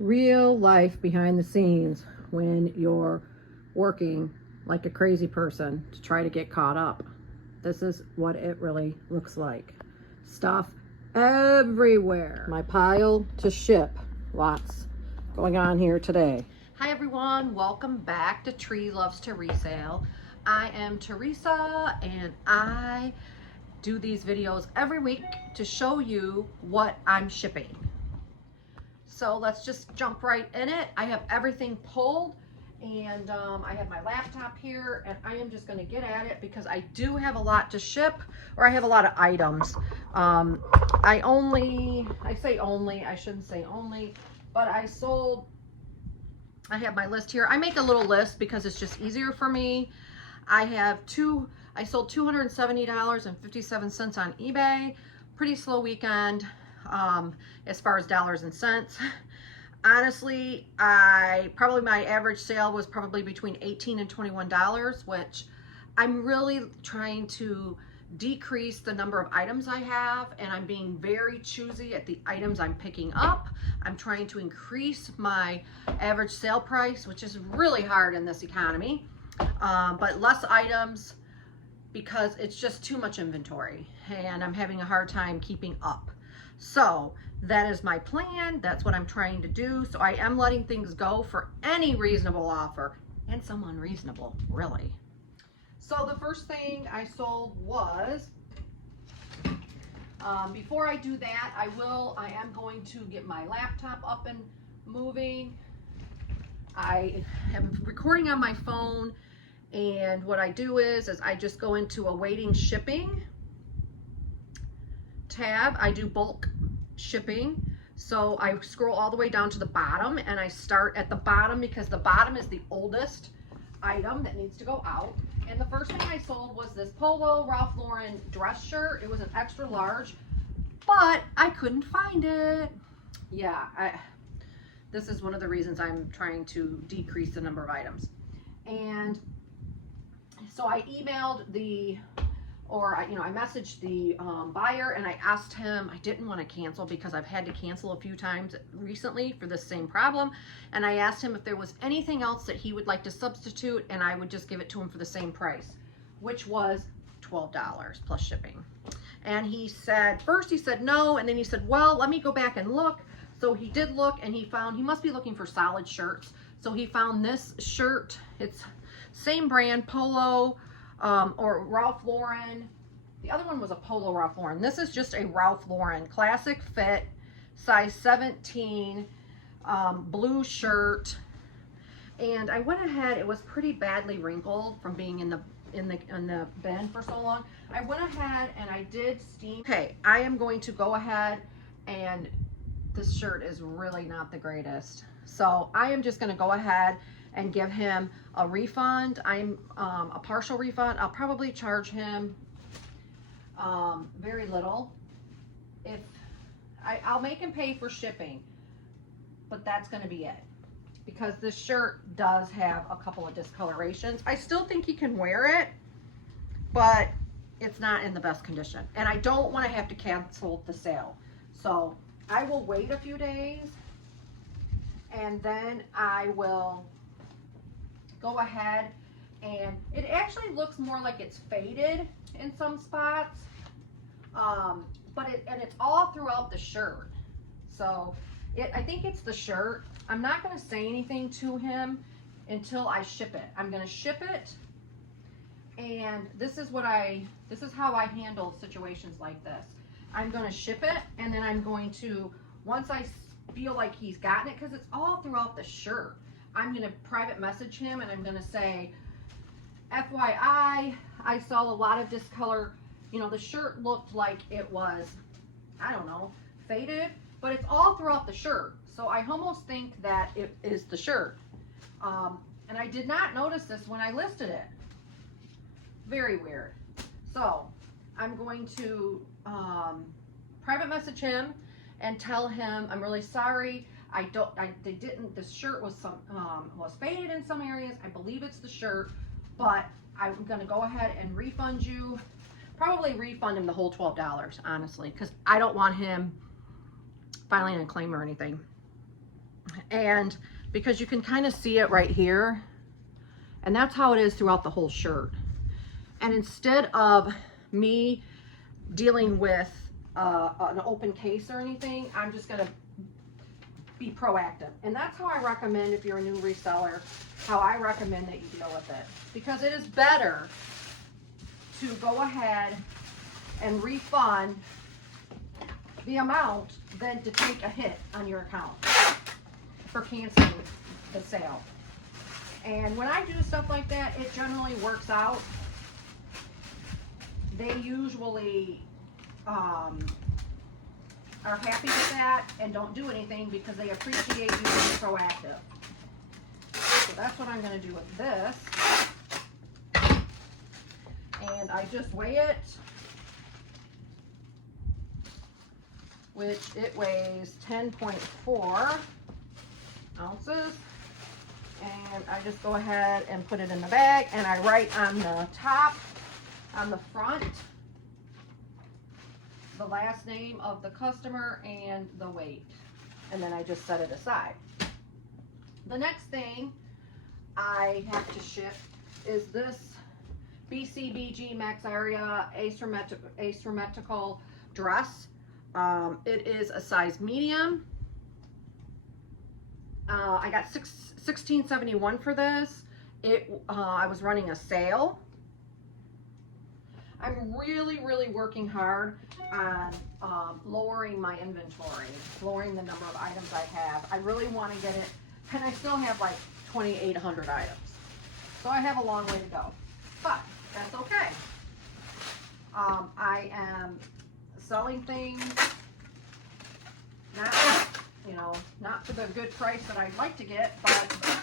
real life behind the scenes when you're working like a crazy person to try to get caught up. This is what it really looks like. Stuff everywhere. My pile to ship. Lots going on here today. Hi everyone, welcome back to Tree Loves to Resale. I am Teresa and I do these videos every week to show you what I'm shipping. So let's just jump right in it. I have everything pulled and I have my laptop here and I am just going to get at it because I do have a lot to ship, or I have a lot of items. I shouldn't say only, but I have my list here. I make a little list because it's just easier for me. I sold $270.57 on eBay. Pretty slow weekend as far as dollars and cents. Honestly, my average sale was probably between $18 and $21, which I'm really trying to decrease the number of items I have, and I'm being very choosy at the items I'm picking up. I'm trying to increase my average sale price, which is really hard in this economy, but less items because it's just too much inventory and I'm having a hard time keeping up. So that is my plan. That's what I'm trying to do. So I am letting things go for any reasonable offer, and some unreasonable, really. So the first thing I sold was, before I do that, I am going to get my laptop up and moving. I am recording on my phone, and what I do is I just go into awaiting shipping tab. I do bulk shipping. So I scroll all the way down to the bottom and I start at the bottom because the bottom is the oldest item that needs to go out. And the first thing I sold was this polo Ralph Lauren dress shirt. It was an extra large, but I couldn't find it. Yeah, this is one of the reasons I'm trying to decrease the number of items. And so I emailed I messaged the buyer and I asked him. I didn't want to cancel because I've had to cancel a few times recently for this same problem. And I asked him if there was anything else that he would like to substitute, and I would just give it to him for the same price, which was $12 plus shipping. And he said no, and then he said, well, let me go back and look. So he did look, and he must be looking for solid shirts. So he found this shirt. It's same brand, Polo, or Ralph Lauren. The other one was a Polo Ralph Lauren. This is just a Ralph Lauren classic fit, size 17, blue shirt. And I went ahead, it was pretty badly wrinkled from being in the bin for so long. I went ahead and I did steam. Okay, I am going to go ahead, and this shirt is really not the greatest. So I am just going to go ahead and give him a refund. A partial refund. I'll probably charge him very little. I'll make him pay for shipping, but that's going to be it, because this shirt does have a couple of discolorations. I still think he can wear it, but it's not in the best condition, and I don't want to have to cancel the sale. So I will wait a few days, and then I will go ahead, and it actually looks more like it's faded in some spots, but it's all throughout the shirt. So I think it's the shirt. I'm not going to say anything to him until I ship it. I'm going to ship it, and this is how I handle situations like this. I'm going to ship it, and then I'm going to, once I feel like he's gotten it, because it's all throughout the shirt, I'm going to private message him, and I'm going to say, FYI, I saw a lot of discolor. The shirt looked like it was, I don't know, faded, but it's all throughout the shirt. So I almost think that it is the shirt. And I did not notice this when I listed it. Very weird. So I'm going to private message him and tell him I'm really sorry. This shirt was faded in some areas. I believe it's the shirt, but I'm going to go ahead and refund you. Probably refund him the whole $12, honestly, because I don't want him filing a claim or anything. And because you can kind of see it right here, and that's how it is throughout the whole shirt. And instead of me dealing with an open case or anything, I'm just gonna be proactive. And that's how I recommend, if you're a new reseller, how I recommend that you deal with it. Because it is better to go ahead and refund the amount than to take a hit on your account for canceling the sale. And when I do stuff like that, it generally works out. They usually are happy with that and don't do anything because they appreciate you being proactive. So that's what I'm going to do with this. And I just weigh it, which it weighs 10.4 ounces. And I just go ahead and put it in the bag, and I write on the top, on the front, the last name of the customer and the weight. And then I just set it aside. The next thing I have to ship is this BCBG Max Area asymmetrical dress. It is a size medium. I got $16.71 for this. I was running a sale. I'm really working hard on lowering my inventory, lowering the number of items I have. I really want to get it, and I still have like 2,800 items. So I have a long way to go, but that's okay. I am selling things, not for the good price that I'd like to get, but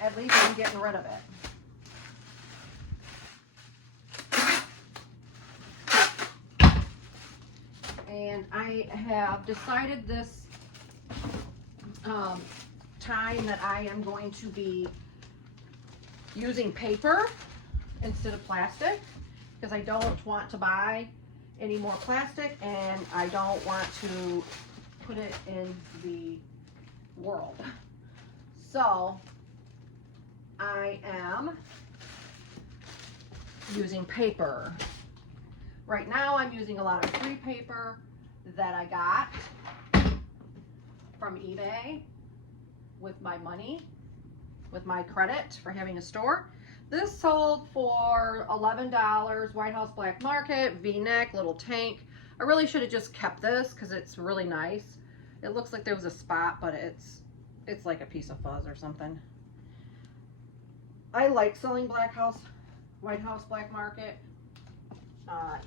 at least I'm getting rid of it. And I have decided this time that I am going to be using paper instead of plastic, because I don't want to buy any more plastic, and I don't want to put it in the world. So I am using paper. Right now I'm using a lot of free paper that I got from eBay with my money, with my credit for having a store. This sold for $11, White House Black Market, V-neck, little tank. I really should have just kept this because it's really nice. It looks like there was a spot, but it's like a piece of fuzz or something. I like selling White House Black Market.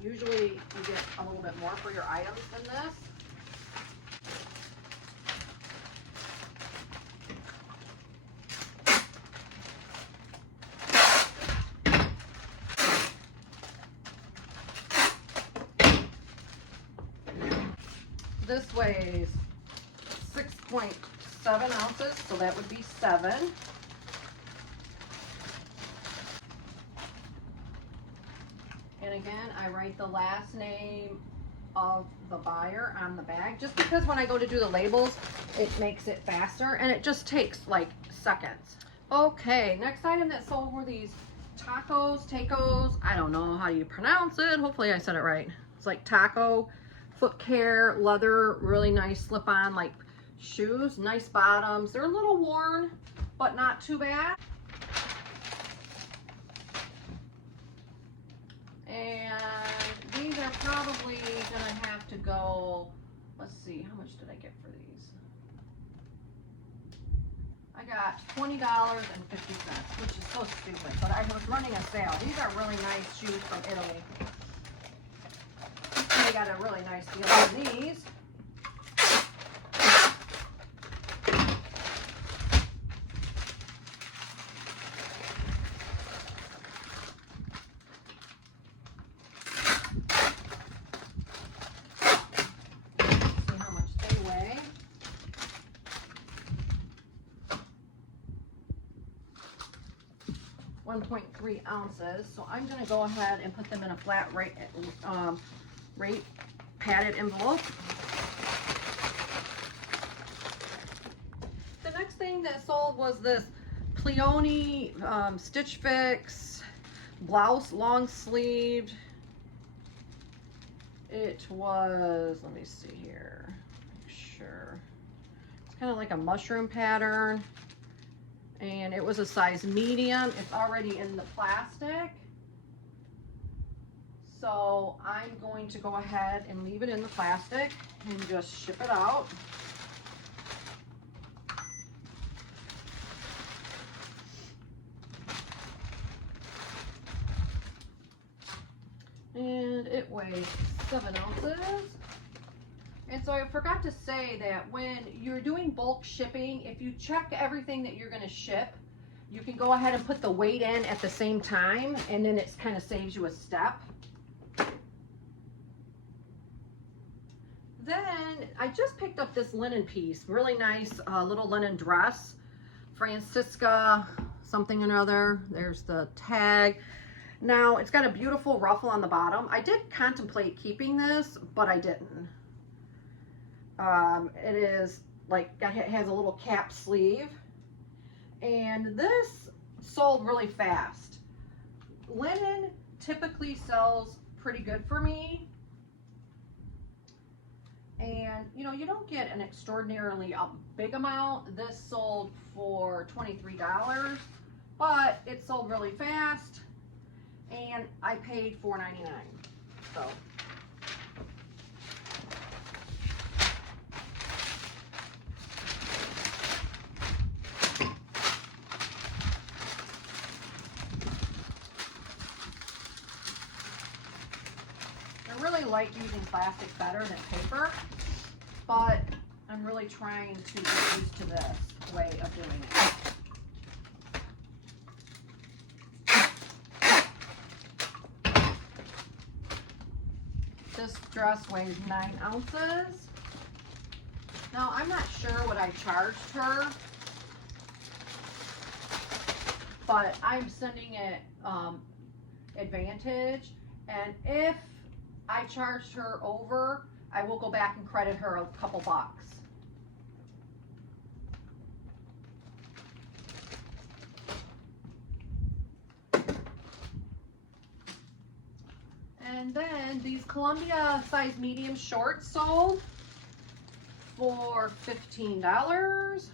Usually you get a little bit more for your items than this. This weighs 6.7 ounces, so that would be 7. And again, I write the last name of the buyer on the bag, just because when I go to do the labels, it makes it faster, and it just takes like seconds. Okay, next item that sold were these tacos, I don't know how you pronounce it. Hopefully I said it right. It's like taco, foot care, leather, really nice slip-on like shoes, nice bottoms. They're a little worn, but not too bad. And these are probably gonna have to go, let's see, how much did I get for these? I got $20.50, which is so stupid, but I was running a sale. These are really nice shoes from Italy. They got a really nice deal on these. See how much they weigh. .3 ounces. So I'm going to go ahead and put them in a flat rate padded envelope. thing that sold was this Pleone Stitch Fix blouse, long sleeved. It was, let me see here, make sure. It's kind of like a mushroom pattern. And it was a size medium. It's already in the plastic. So I'm going to go ahead and leave it in the plastic and just ship it out. And it weighs 7 ounces. And so I forgot to say that when you're doing bulk shipping, if you check everything that you're going to ship, you can go ahead and put the weight in at the same time, and then it kind of saves you a step. Then I just picked up this linen piece, really nice little linen dress, Francisca something or other. There's the tag. Now it's got a beautiful ruffle on the bottom. I did contemplate keeping this, but I didn't. It is like, it has a little cap sleeve, and this sold really fast. Linen typically sells pretty good for me, and you know, you don't get an extraordinarily big amount. This sold for $23, but it sold really fast, and I paid $4.99. So I really like using plastic better than paper, but I'm really trying to get used to this way of doing it. This dress weighs 9 ounces. Now, I'm not sure what I charged her, but I'm sending it Advantage, and if I charged her over, I will go back and credit her a couple bucks. And then these Columbia size medium shorts sold for $15.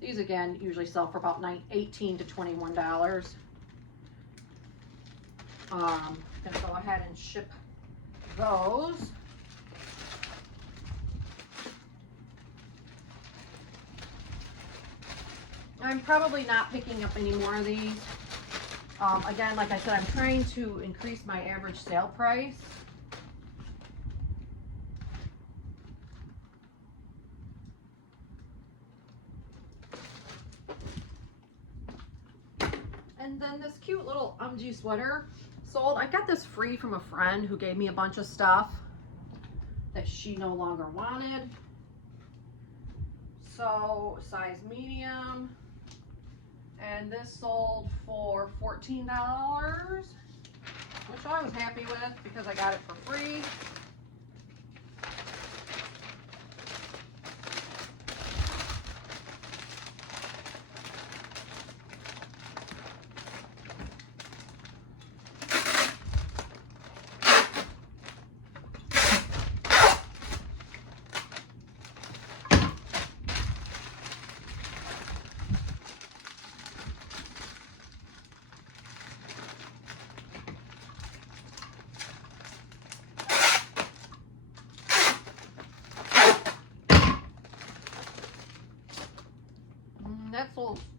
These again usually sell for about $18 to $21. Gonna go ahead and ship those. I'm probably not picking up any more of these. Again, like I said, I'm trying to increase my average sale price. And then this cute little UMG sweater sold. I got this free from a friend who gave me a bunch of stuff that she no longer wanted. So size medium, and this sold for $14, which I was happy with because I got it for free.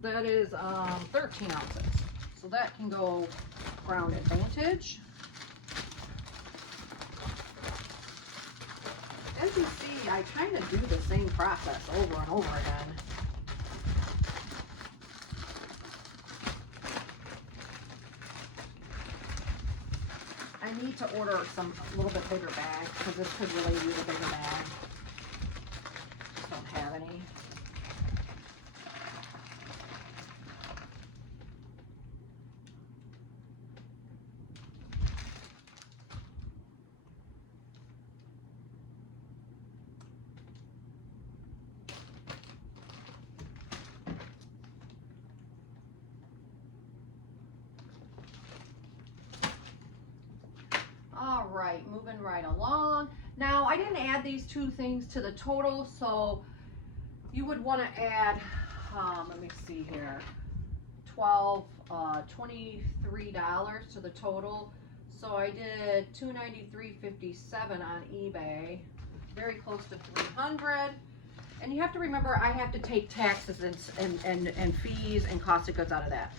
That is 13 ounces. So that can go around Advantage. As you see, I kind of do the same process over and over again. I need to order a little bit bigger bags because this could really use a bigger bag. Just don't have any. right, moving right along. Now, I didn't add these two things to the total, so you would want to add, let me see here, $23 to the total. So I did $293.57 on eBay, very close to $300. And you have to remember, I have to take taxes and fees and cost of goods out of that.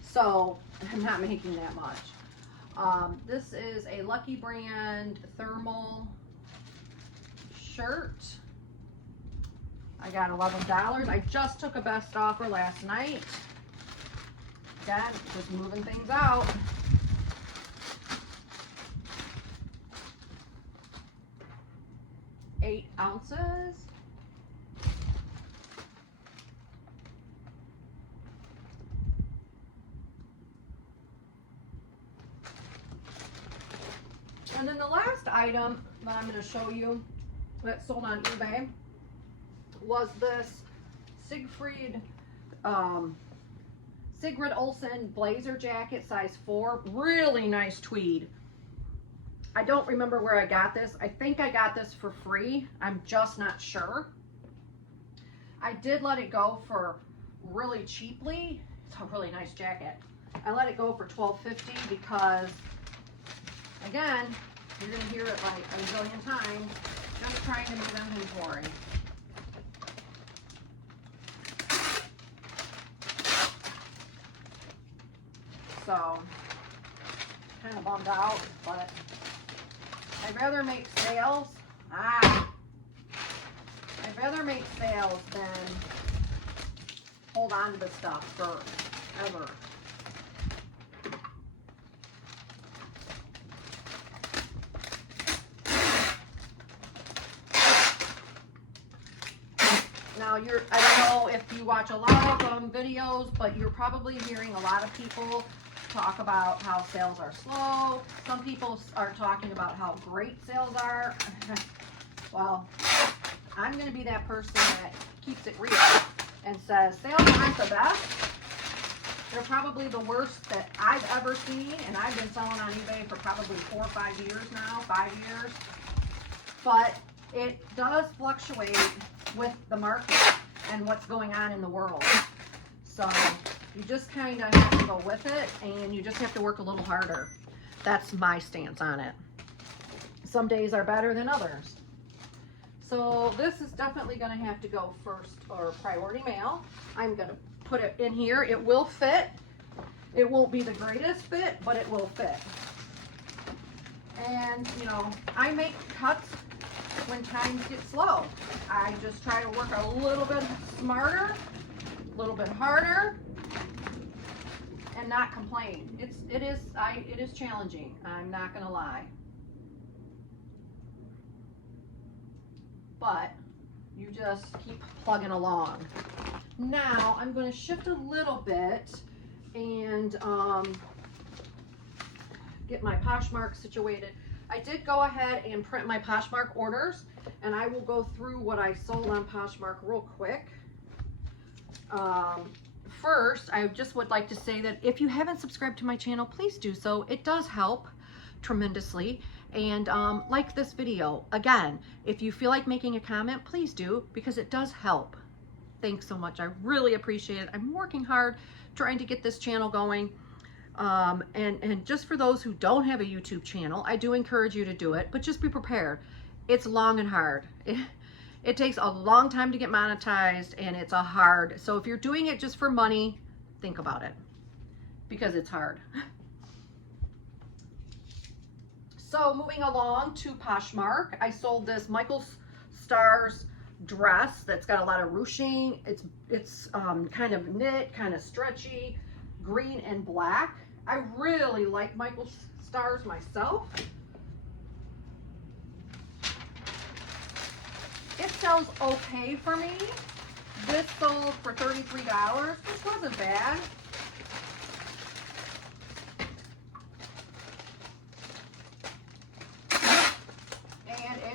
So I'm not making that much. This is a Lucky Brand thermal shirt. I got $11. I just took a best offer last night. Again, just moving things out. Eight ounces. And then the last item that I'm going to show you that sold on eBay was this Sigrid Olsen blazer jacket, size 4. Really nice tweed. I don't remember where I got this. I think I got this for free. I'm just not sure. I did let it go for really cheaply. It's a really nice jacket. I let it go for $12.50 because, again, you're going to hear it like a zillion times, just trying to move inventory. So, kind of bummed out, but I'd rather make sales. I'd rather make sales than hold on to the stuff forever. Now, I don't know if you watch a lot of videos, but you're probably hearing a lot of people talk about how sales are slow. Some people are talking about how great sales are. Well, I'm going to be that person that keeps it real and says sales aren't the best. They're probably the worst that I've ever seen, and I've been selling on eBay for probably 4 or 5 years now, 5 years. But it does fluctuate with the market and what's going on in the world. So you just kind of have to go with it, and you just have to work a little harder. That's my stance on it. Some days are better than others. So this is definitely going to have to go first or priority mail. I'm going to put it in here. It will fit. It won't be the greatest fit, but it will fit. And, you know, I make cuts when times get slow. I just try to work a little bit smarter, a little bit harder, and not complain. It is challenging. I'm not gonna lie. But you just keep plugging along. Now I'm going to shift a little bit and get my Poshmark situated. I did go ahead and print my Poshmark orders, and I will go through what I sold on Poshmark real quick. First, I just would like to say that if you haven't subscribed to my channel, please do so. It does help tremendously. And like this video. Again, if you feel like making a comment, please do, because it does help. Thanks so much. I really appreciate it. I'm working hard trying to get this channel going. And just for those who don't have a YouTube channel, I do encourage you to do it, but just be prepared. It's long and hard. It takes a long time to get monetized, and it's a hard. So if you're doing it just for money, think about it, because it's hard. So moving along to Poshmark, I sold this Michael Stars dress that's got a lot of ruching. It's kind of knit, kind of stretchy, green and black. I really like Michael Stars myself. It sells okay for me. This sold for $33, which wasn't bad.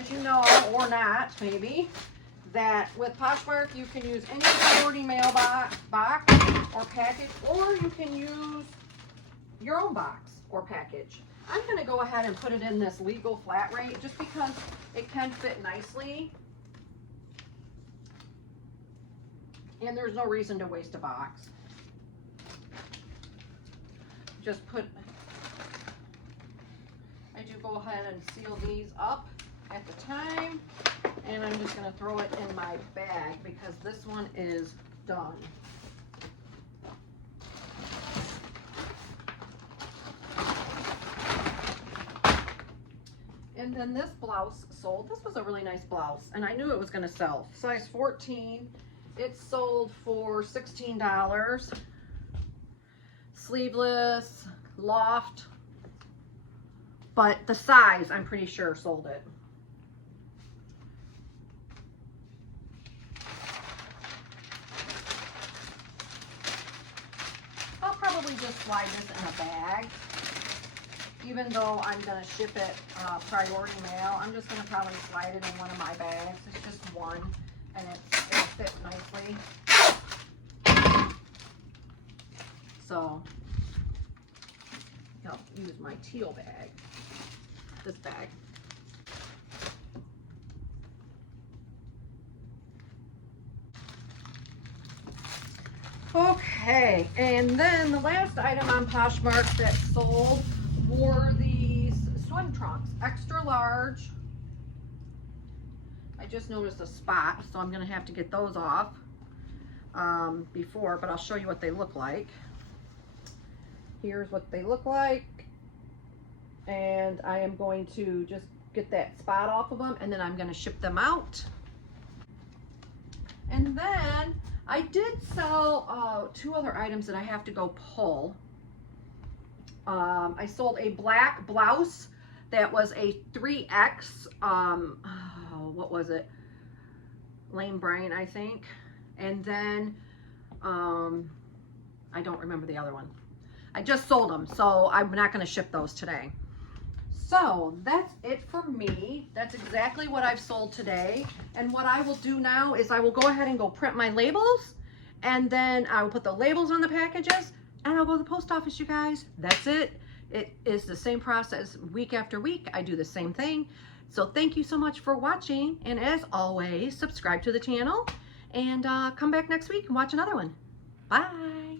You know, or not, maybe, that with Poshmark you can use any priority mail box or package, or you can use your own box or package. I'm going to go ahead and put it in this legal flat rate just because it can fit nicely. And there's no reason to waste a box. Just put, I do go ahead and seal these up at the time. And I'm just going to throw it in my bag because this one is done. And then this blouse sold. This was a really nice blouse, and I knew it was going to sell. Size 14. It sold for $16. Sleeveless, loft. But the size, I'm pretty sure, sold it. I'll probably just slide this in a bag. Even though I'm going to ship it priority mail, I'm just going to probably slide it in one of my bags. It's just one, and it'll fit nicely. So I'll use my teal bag, this bag. Okay, and then the last item on Poshmark that sold were these swim trunks, extra large. I just noticed a spot, so I'm going to have to get those off before, but I'll show you what they look like. Here's what they look like, and I am going to just get that spot off of them, and then I'm going to ship them out. And then I did sell 2 other items that I have to go pull. I sold a black blouse that was a 3X, what was it? Lane Bryant, I think. And then, I don't remember the other one. I just sold them, so I'm not going to ship those today. So that's it for me. That's exactly what I've sold today. And what I will do now is I will go ahead and go print my labels, and then I will put the labels on the packages, and I'll go to the post office, you guys. That's it. It is the same process week after week. I do the same thing. So thank you so much for watching. And as always, subscribe to the channel and come back next week and watch another one. Bye.